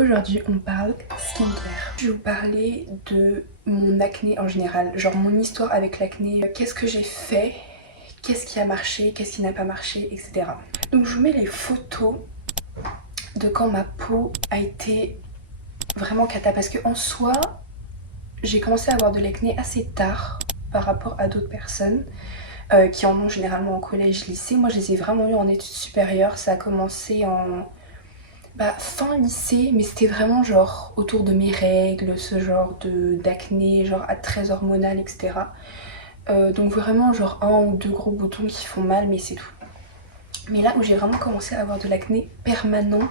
Aujourd'hui on parle skincare. Je vais vous parler de mon acné en général, genre mon histoire avec l'acné, qu'est-ce que j'ai fait, qu'est-ce qui a marché, qu'est-ce qui n'a pas marché, etc. Donc je vous mets les photos de quand ma peau a été vraiment cata, parce que en soi j'ai commencé à avoir de l'acné assez tard par rapport à d'autres personnes qui en ont généralement en collège, lycée. Moi je les ai vraiment eu en études supérieures, ça a commencé en fin lycée, mais c'était vraiment genre autour de mes règles, ce genre d'acné, genre à très hormonal, etc. Donc vraiment genre un ou deux gros boutons qui font mal, mais c'est tout. Mais là où j'ai vraiment commencé à avoir de l'acné permanent,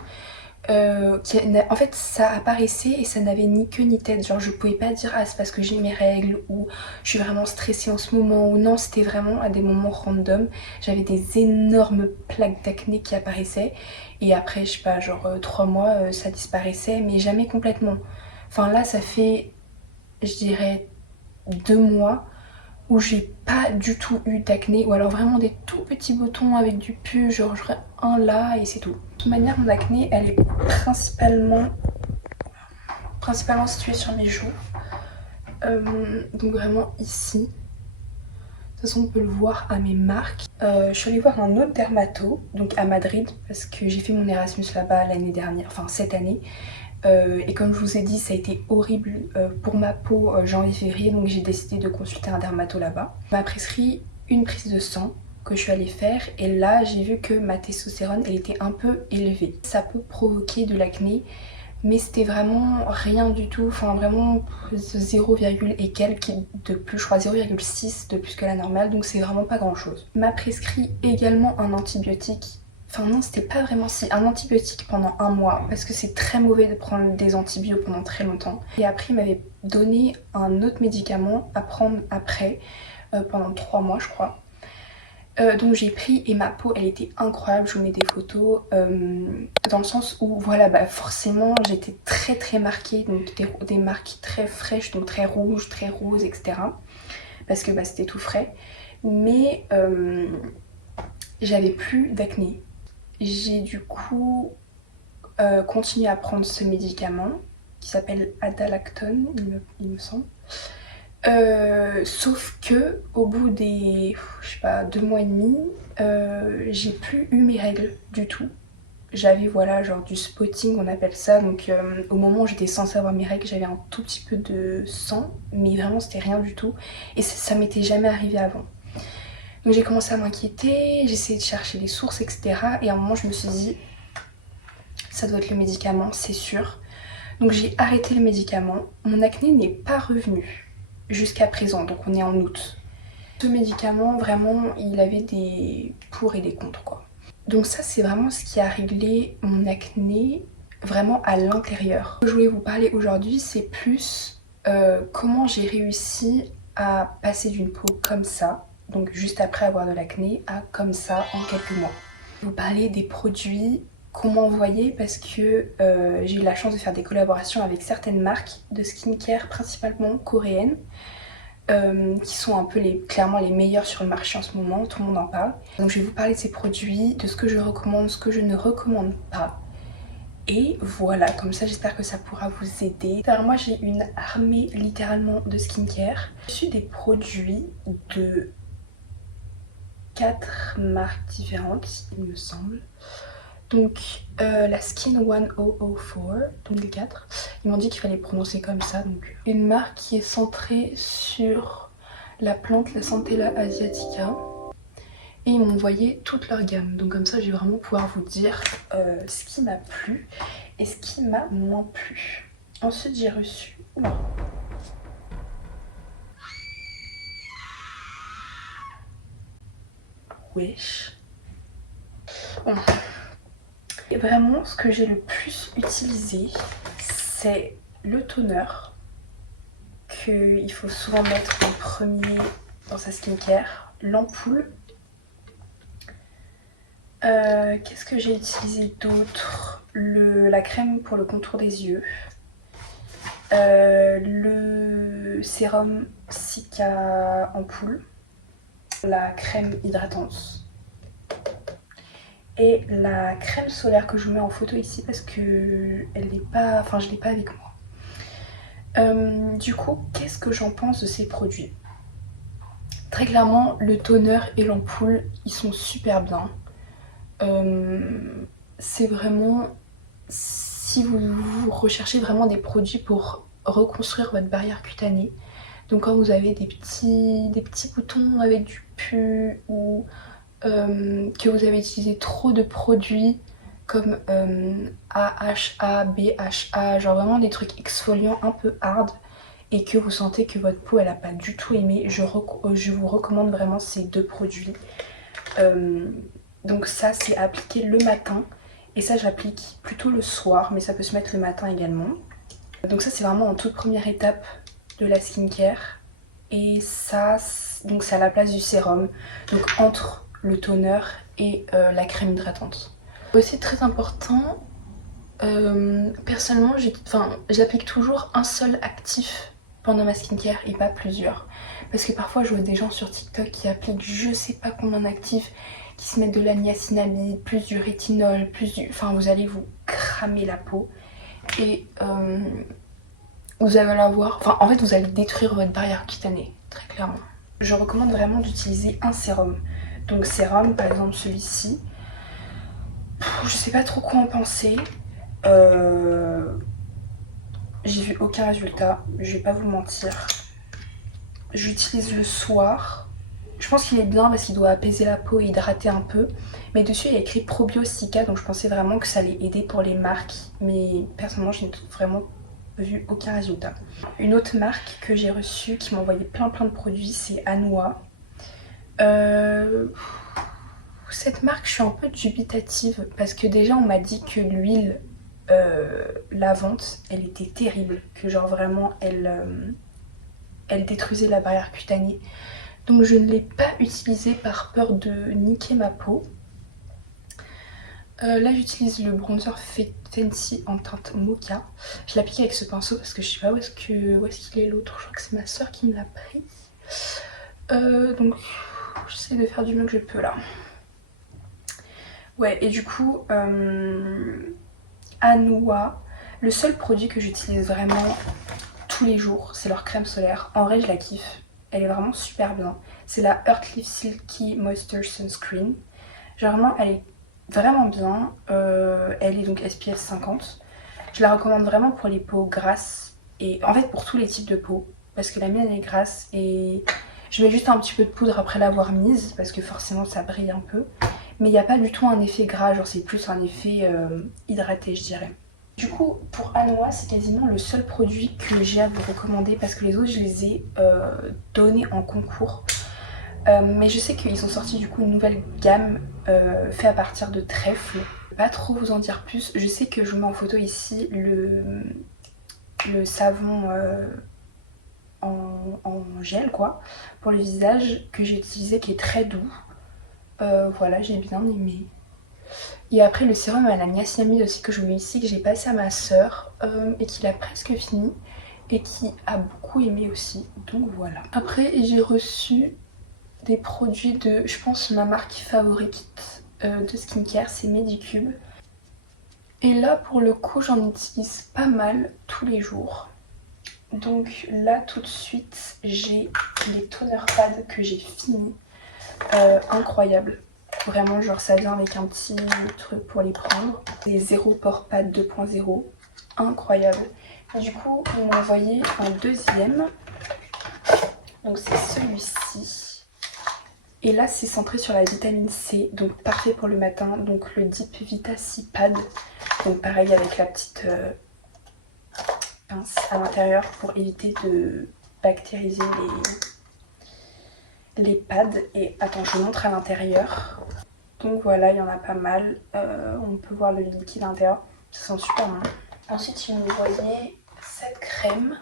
en fait ça apparaissait et ça n'avait ni queue ni tête. Genre je pouvais pas dire ah c'est parce que j'ai mes règles ou je suis vraiment stressée en ce moment, ou non, c'était vraiment à des moments random. J'avais des énormes plaques d'acné qui apparaissaient et après je sais pas genre 3 mois ça disparaissait, mais jamais complètement. Enfin là ça fait je dirais 2 mois où j'ai pas du tout eu d'acné, ou alors vraiment des tout petits boutons avec du pus, genre un là et c'est tout. De toute manière mon acné elle est principalement située sur mes joues, donc vraiment ici. De toute façon on peut le voir à mes marques. Je suis allée voir un autre dermato, donc à Madrid, parce que j'ai fait mon Erasmus là-bas l'année dernière, enfin cette année. Et comme je vous ai dit, ça a été horrible pour ma peau janvier-février, donc j'ai décidé de consulter un dermato là-bas. On m'a prescrit une prise de sang que je suis allée faire, et là j'ai vu que ma testostérone elle était un peu élevée. Ça peut provoquer de l'acné, mais c'était vraiment rien du tout, enfin vraiment 0, et quelques de plus, je crois 0,6 de plus que la normale, donc c'est vraiment pas grand chose. M'a prescrit également un antibiotique. Enfin non, c'était pas vraiment un antibiotique pendant 1 mois, parce que c'est très mauvais de prendre des antibiotiques pendant très longtemps. Et après il m'avait donné un autre médicament à prendre après, pendant 3 mois je crois. Donc j'ai pris et ma peau elle était incroyable, je vous mets des photos, dans le sens où voilà forcément j'étais très marquée, donc des marques très fraîches, donc très rouges, très roses, etc. Parce que c'était tout frais, mais j'avais plus d'acné. J'ai du coup continué à prendre ce médicament qui s'appelle Adalactone, il me semble. Sauf que au bout des, je sais pas, 2 mois et demi, j'ai plus eu mes règles du tout. J'avais voilà genre du spotting on appelle ça, donc au moment où j'étais censée avoir mes règles j'avais un tout petit peu de sang, mais vraiment c'était rien du tout, et ça m'était jamais arrivé avant. Donc j'ai commencé à m'inquiéter, j'ai essayé de chercher les sources, etc. Et à un moment je me suis dit ça doit être le médicament, c'est sûr. Donc j'ai arrêté le médicament, mon acné n'est pas revenu jusqu'à présent, donc on est en août. Ce médicament, vraiment, il avait des pour et des contre, quoi. Donc ça, c'est vraiment ce qui a réglé mon acné, vraiment à l'intérieur. Ce que je voulais vous parler aujourd'hui, c'est plus comment j'ai réussi à passer d'une peau comme ça, donc juste après avoir de l'acné, à comme ça en quelques mois. Je vais vous parler des produits qu'on m'a envoyés, parce que j'ai eu la chance de faire des collaborations avec certaines marques de skincare, principalement coréennes, qui sont un peu clairement les meilleurs sur le marché en ce moment, tout le monde en parle. Donc je vais vous parler de ces produits, de ce que je recommande, ce que je ne recommande pas. Et voilà, comme ça j'espère que ça pourra vous aider. Alors moi j'ai une armée littéralement de skincare. J'ai reçu des produits de 4 marques différentes, il me semble. Donc la Skin 1004 2004, ils m'ont dit qu'il fallait prononcer comme ça, donc une marque qui est centrée sur la plante, la Centella asiatica, et ils m'ont envoyé toute leur gamme, donc comme ça je vais vraiment pouvoir vous dire ce qui m'a plu et ce qui m'a moins plu. Ensuite j'ai reçu wesh. Bon. Et vraiment ce que j'ai le plus utilisé, c'est le toner qu'il faut souvent mettre en premier dans sa skincare, l'ampoule. Qu'est-ce que j'ai utilisé d'autre? La crème pour le contour des yeux, le sérum Cica ampoule, la crème hydratante et la crème solaire que je vous mets en photo ici parce que elle n'est pas, enfin je l'ai pas avec moi. Du coup, qu'est-ce que j'en pense de ces produits? Très clairement, le toner et l'ampoule, ils sont super bien. C'est vraiment, si vous recherchez vraiment des produits pour reconstruire votre barrière cutanée, donc quand vous avez des petits boutons avec du pus ou que vous avez utilisé trop de produits comme AHA, BHA, genre vraiment des trucs exfoliants un peu hard et que vous sentez que votre peau elle a pas du tout aimé, je vous recommande vraiment ces deux produits. Donc ça c'est appliqué le matin et ça j'applique plutôt le soir, mais ça peut se mettre le matin également. Donc ça c'est vraiment en toute première étape de la skincare et ça donc c'est à la place du sérum, donc entre le toner et la crème hydratante. Aussi très important, personnellement j'applique toujours un seul actif pendant ma skincare et pas plusieurs. Parce que parfois je vois des gens sur TikTok qui appliquent je sais pas combien d'actifs, qui se mettent de la niacinamide, plus du rétinol, plus du... Enfin vous allez vous cramer la peau. Et vous allez l'avoir... Enfin en fait vous allez détruire votre barrière cutanée, très clairement. Je recommande vraiment d'utiliser un sérum. Donc sérum par exemple celui-ci. Je sais pas trop quoi en penser. J'ai vu aucun résultat, je vais pas vous mentir. J'utilise le soir. Je pense qu'il est bien parce qu'il doit apaiser la peau et hydrater un peu. Mais dessus il y a écrit Probiotica, donc je pensais vraiment que ça allait aider pour les marques. Mais personnellement je n'ai vraiment vu aucun résultat. Une autre marque que j'ai reçue qui m'a envoyé plein de produits, c'est Anua. Cette marque je suis un peu dubitative parce que déjà on m'a dit que l'huile lavande elle était terrible, que genre vraiment elle détruisait la barrière cutanée. Donc je ne l'ai pas utilisée par peur de niquer ma peau. Là j'utilise le bronzer Fancy en teinte mocha. Je l'applique avec ce pinceau parce que je sais pas où est-ce qu'il est l'autre. Je crois que c'est ma soeur qui me l'a pris. Donc j'essaie de faire du mieux que je peux là. Ouais, et du coup Anua, le seul produit que j'utilise vraiment tous les jours, c'est leur crème solaire. En vrai je la kiffe, elle est vraiment super bien. C'est la Earthly Silky Moisture Sunscreen. Généralement elle est vraiment bien, elle est donc SPF 50. Je la recommande vraiment pour les peaux grasses et en fait pour tous les types de peau, parce que la mienne elle est grasse et je mets juste un petit peu de poudre après l'avoir mise parce que forcément ça brille un peu. Mais il n'y a pas du tout un effet gras, genre c'est plus un effet hydraté je dirais. Du coup pour Anua c'est quasiment le seul produit que j'ai à vous recommander parce que les autres je les ai donnés en concours. Mais je sais qu'ils ont sorti du coup une nouvelle gamme faite à partir de trèfle. Pas trop vous en dire plus, je sais que je vous mets en photo ici le savon en gel quoi pour le visage que j'ai utilisé qui est très doux. Voilà, j'ai bien aimé. Et après le sérum à la niacinamide aussi que je vous mets ici, que j'ai passé à ma soeur et qui l'a presque fini et qui a beaucoup aimé aussi, donc voilà. Après j'ai reçu des produits de, je pense ma marque favorite de skincare, c'est Medicube. Et là pour le coup j'en utilise pas mal tous les jours. Donc là tout de suite j'ai les toner pads que j'ai fini. Incroyable. Vraiment genre ça vient avec un petit truc pour les prendre. Les Zero Pore Pad 2.0. Incroyable. Et du coup on m'a envoyé un deuxième. Donc c'est celui-ci. Et là c'est centré sur la vitamine C. Donc parfait pour le matin. Donc le Deep Vita C Pad. Donc pareil avec la petite pince à l'intérieur pour éviter de bactériser les pads. Et attends je vous montre à l'intérieur. Donc voilà, il y en a pas mal. On peut voir le liquide à l'intérieur. Ça sent super bon. Ensuite, ils m'ont envoyé cette crème.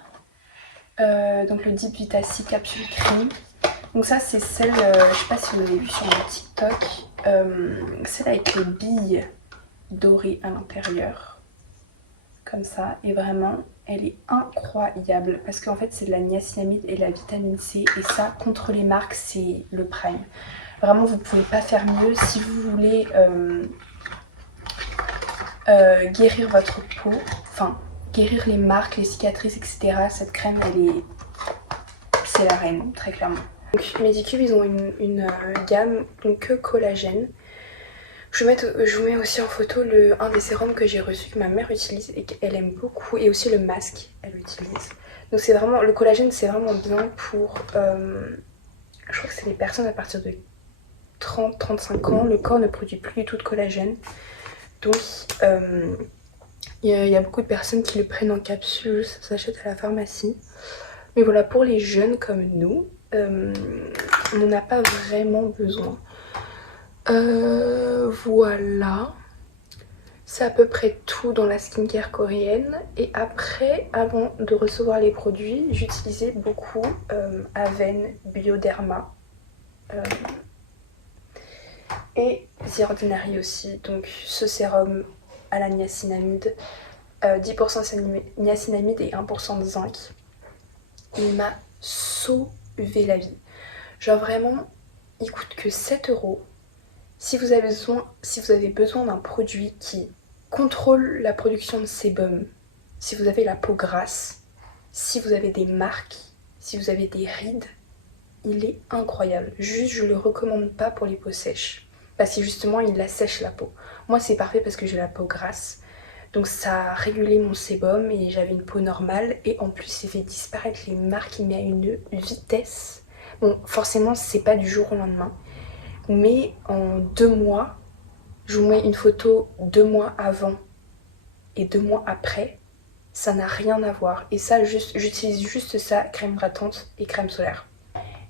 Donc le Deep Vita C Capsule Cream. Donc ça, c'est celle, je sais pas si vous l'avez vu sur mon TikTok. Celle avec les billes dorées à l'intérieur. Comme ça. Et vraiment, elle est incroyable. Parce qu'en fait, c'est de la niacinamide et de la vitamine C. Et ça, contre les marques, c'est le prime. Vraiment, vous ne pouvez pas faire mieux si vous voulez guérir votre peau, enfin guérir les marques, les cicatrices, etc. Cette crème, c'est la reine, très clairement. Donc Medicube, ils ont une gamme donc collagène. Je vous mets aussi en photo un des sérums que j'ai reçu, que ma mère utilise et qu'elle aime beaucoup, et aussi le masque, elle utilise. Donc c'est vraiment, le collagène c'est vraiment bien pour, je crois que c'est les personnes à partir de 30-35 ans, le corps ne produit plus du tout de collagène. Donc il y a beaucoup de personnes qui le prennent en capsule, ça s'achète à la pharmacie. Mais voilà, pour les jeunes comme nous, on n'en a pas vraiment besoin. Voilà. C'est à peu près tout dans la skincare coréenne. Et après, avant de recevoir les produits, j'utilisais beaucoup Aven Bioderma. Et The Ordinary aussi. Donc ce sérum à la niacinamide. 10% niacinamide et 1% de zinc. Il m'a sauvé la vie. Genre vraiment, il coûte que 7 €. Si vous avez besoin d'un produit qui contrôle la production de sébum, si vous avez la peau grasse, si vous avez des marques, si vous avez des rides, il est incroyable. Juste, je le recommande pas pour les peaux sèches. Parce que justement, il assèche la peau. Moi, c'est parfait parce que j'ai la peau grasse. Donc ça a régulé mon sébum et j'avais une peau normale. Et en plus, il fait disparaître les marques, il met à une vitesse. Bon, forcément, c'est pas du jour au lendemain. Mais en 2 mois, je vous mets une photo 2 mois avant et 2 mois après, ça n'a rien à voir. Et ça, j'utilise juste ça, crème hydratante et crème solaire.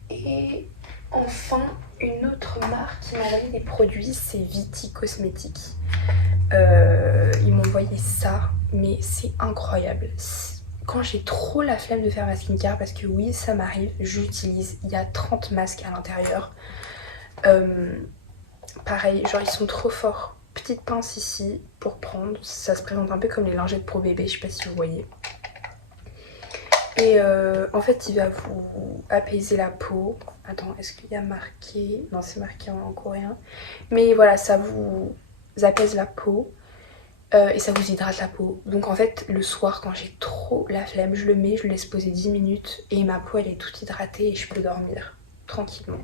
Et enfin, une autre marque qui m'a envoyé des produits, c'est Viti Cosmetics. Ils m'ont envoyé ça, mais c'est incroyable. Quand j'ai trop la flemme de faire ma skincare, parce que oui, ça m'arrive, j'utilise. Il y a 30 masques à l'intérieur. Pareil, genre ils sont trop forts. Petite pince ici pour prendre. Ça se présente un peu comme les lingettes Pro Bébé, je sais pas si vous voyez. Et en fait, il va vous apaiser la peau. Attends, est-ce qu'il y a marqué? Non, c'est marqué en coréen. Mais voilà, ça vous apaise la peau. Et ça vous hydrate la peau. Donc en fait, le soir, quand j'ai trop la flemme, je le mets, je le laisse poser 10 minutes. Et ma peau, elle est toute hydratée et je peux dormir tranquillement.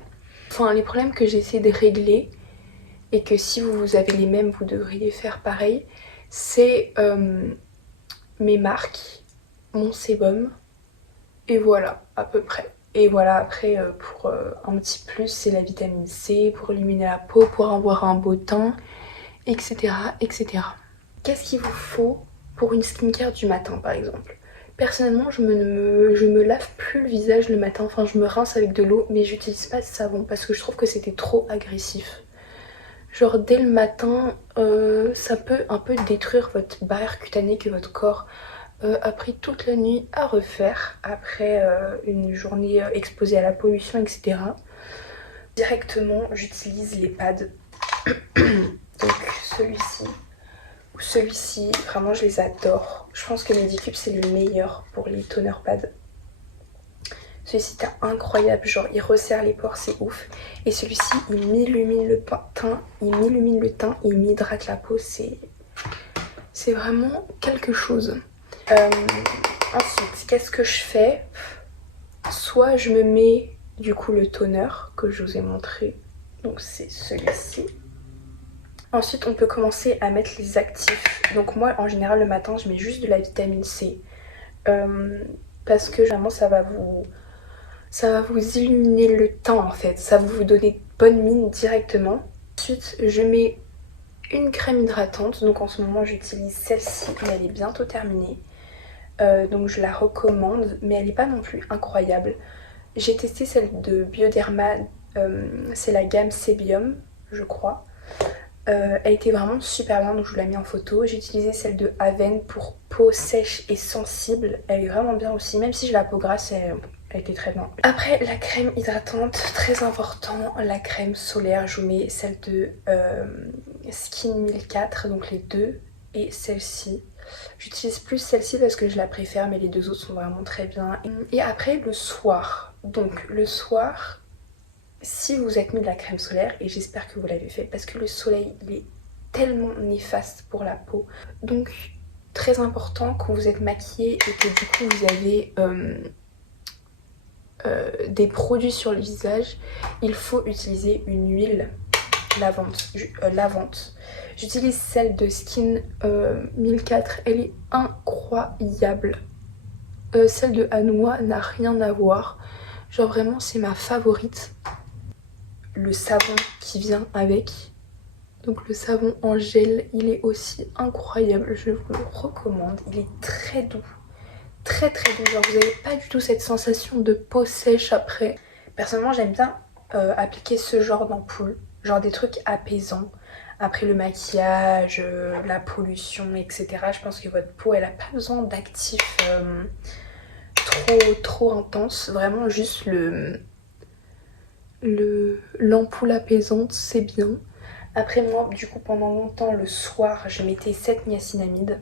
Enfin, les problèmes que j'essaie de régler, et que si vous avez les mêmes, vous devriez faire pareil, c'est mes marques, mon sébum, et voilà, à peu près. Et voilà, après, pour un petit plus, c'est la vitamine C, pour illuminer la peau, pour avoir un beau teint, etc. etc. Qu'est-ce qu'il vous faut pour une skincare du matin, par exemple? Personnellement, je me lave plus le visage le matin, enfin je me rince avec de l'eau, mais j'utilise pas de savon parce que je trouve que c'était trop agressif. Genre dès le matin, ça peut un peu détruire votre barrière cutanée que votre corps a pris toute la nuit à refaire après une journée exposée à la pollution, etc. Directement, j'utilise les pads. Donc celui-ci ou celui-ci, vraiment je les adore. Je pense que Medicube c'est le meilleur pour les toner pads. Celui-ci est incroyable, genre il resserre les pores, c'est ouf. Et celui-ci, il m'illumine le teint, et il m'hydrate la peau, c'est vraiment quelque chose. Ensuite, qu'est-ce que je fais? Soit je me mets du coup le toner que je vous ai montré, donc c'est celui-ci. Ensuite, on peut commencer à mettre les actifs. Donc moi, en général, le matin, je mets juste de la vitamine C. Parce que généralement, ça va vous illuminer le teint en fait. Ça va vous donner bonne mine directement. Ensuite, je mets une crème hydratante. Donc en ce moment, j'utilise celle-ci, mais elle est bientôt terminée. Donc je la recommande, mais elle n'est pas non plus incroyable. J'ai testé celle de Bioderma, c'est la gamme Sebium, je crois. Elle était vraiment super bien, donc je vous la mets en photo. J'ai utilisé celle de Aven pour peau sèche et sensible. Elle est vraiment bien aussi, même si j'ai la peau grasse, elle était très bien. Après, la crème hydratante, très important, la crème solaire. Je vous mets celle de Skin 1004, donc les deux, et celle-ci. J'utilise plus celle-ci parce que je la préfère, mais les deux autres sont vraiment très bien. Et après, le soir. Donc, le soir, si vous êtes mis de la crème solaire, et j'espère que vous l'avez fait, parce que le soleil, il est tellement néfaste pour la peau. Donc très important quand vous êtes maquillée et que du coup vous avez des produits sur le visage, il faut utiliser une huile lavante. J'utilise celle de Skin 1004, elle est incroyable. Celle de Anoua n'a rien à voir, genre vraiment c'est ma favorite. Le savon qui vient avec, donc le savon en gel, il est aussi incroyable, je vous le recommande. Il est très doux, très doux, genre vous n'avez pas du tout cette sensation de peau sèche après. Personnellement j'aime bien appliquer ce genre d'ampoule, genre des trucs apaisants après le maquillage, la pollution, etc. Je pense que votre peau elle a pas besoin d'actifs trop intenses, vraiment juste l'ampoule apaisante c'est bien. Après moi du coup pendant longtemps le soir je mettais cette niacinamide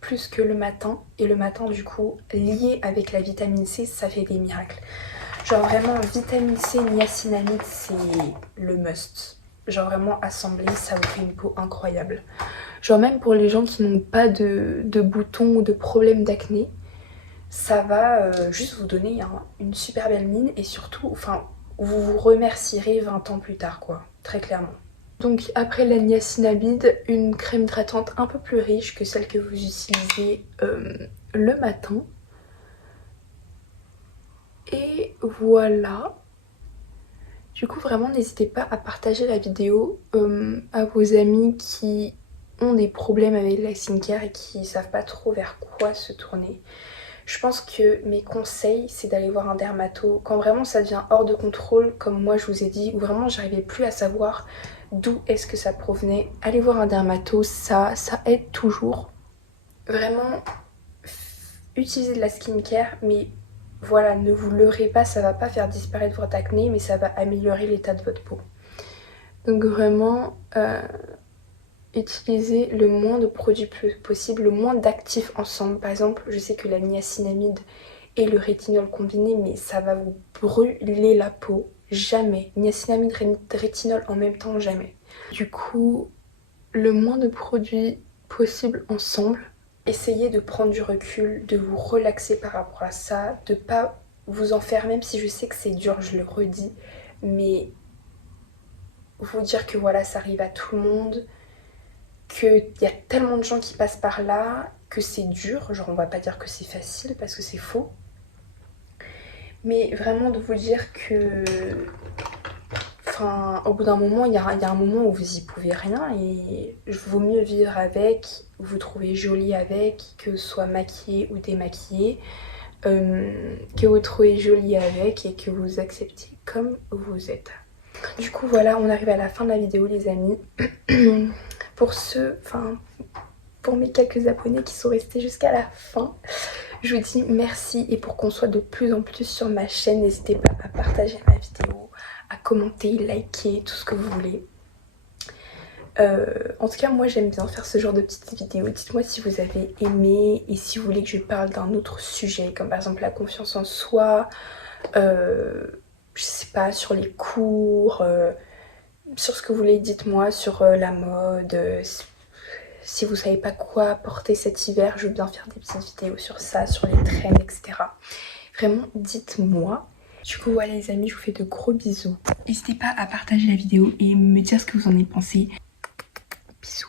plus que le matin, et le matin du coup lié avec la vitamine C ça fait des miracles. Genre vraiment vitamine C, niacinamide c'est le must. Genre vraiment assemblé ça vous fait une peau incroyable. Genre même pour les gens qui n'ont pas de boutons ou de problèmes d'acné, ça va juste vous donner une super belle mine et surtout, enfin, vous vous remercierez 20 ans plus tard quoi, très clairement. Donc après la niacinamide, une crème hydratante un peu plus riche que celle que vous utilisez le matin. Et voilà. Du coup vraiment n'hésitez pas à partager la vidéo à vos amis qui ont des problèmes avec la skincare et qui savent pas trop vers quoi se tourner. Je pense que mes conseils c'est d'aller voir un dermato quand vraiment ça devient hors de contrôle, comme moi je vous ai dit, où vraiment j'arrivais plus à savoir d'où est-ce que ça provenait. Allez voir un dermato, ça aide toujours. Vraiment, utilisez de la skincare, mais voilà, ne vous leurrez pas, ça va pas faire disparaître votre acné, mais ça va améliorer l'état de votre peau. Donc vraiment, utilisez le moins de produits possible, le moins d'actifs ensemble. Par exemple, je sais que la niacinamide et le rétinol combiné, mais ça va vous brûler la peau. Jamais. Niacinamide, rétinol en même temps, jamais. Du coup, le moins de produits possible ensemble. Essayez de prendre du recul, de vous relaxer par rapport à ça, de pas vous en faire, même si je sais que c'est dur, je le redis, mais vous dire que voilà, ça arrive à tout le monde, qu'il y a tellement de gens qui passent par là, que c'est dur, genre on va pas dire que c'est facile parce que c'est faux, mais vraiment de vous dire que, enfin, au bout d'un moment, il y a un moment où vous y pouvez rien et il vaut mieux vivre avec, vous trouver jolie avec, que ce soit maquillée ou démaquillée, que vous trouvez jolie avec et que vous acceptiez comme vous êtes. Du coup voilà, on arrive à la fin de la vidéo les amis. Pour mes quelques abonnés qui sont restés jusqu'à la fin, je vous dis merci, et pour qu'on soit de plus en plus sur ma chaîne, n'hésitez pas à partager ma vidéo, à commenter, liker, tout ce que vous voulez. En tout cas moi j'aime bien faire ce genre de petites vidéos. Dites-moi si vous avez aimé et si vous voulez que je parle d'un autre sujet, comme par exemple la confiance en soi, je sais pas, sur les cours, sur ce que vous voulez, dites-moi, sur la mode, si vous savez pas quoi porter cet hiver, je veux bien faire des petites vidéos sur ça, sur les trends, etc. Vraiment, dites-moi. Du coup, voilà les amis, je vous fais de gros bisous. N'hésitez pas à partager la vidéo et me dire ce que vous en avez pensé. Bisous.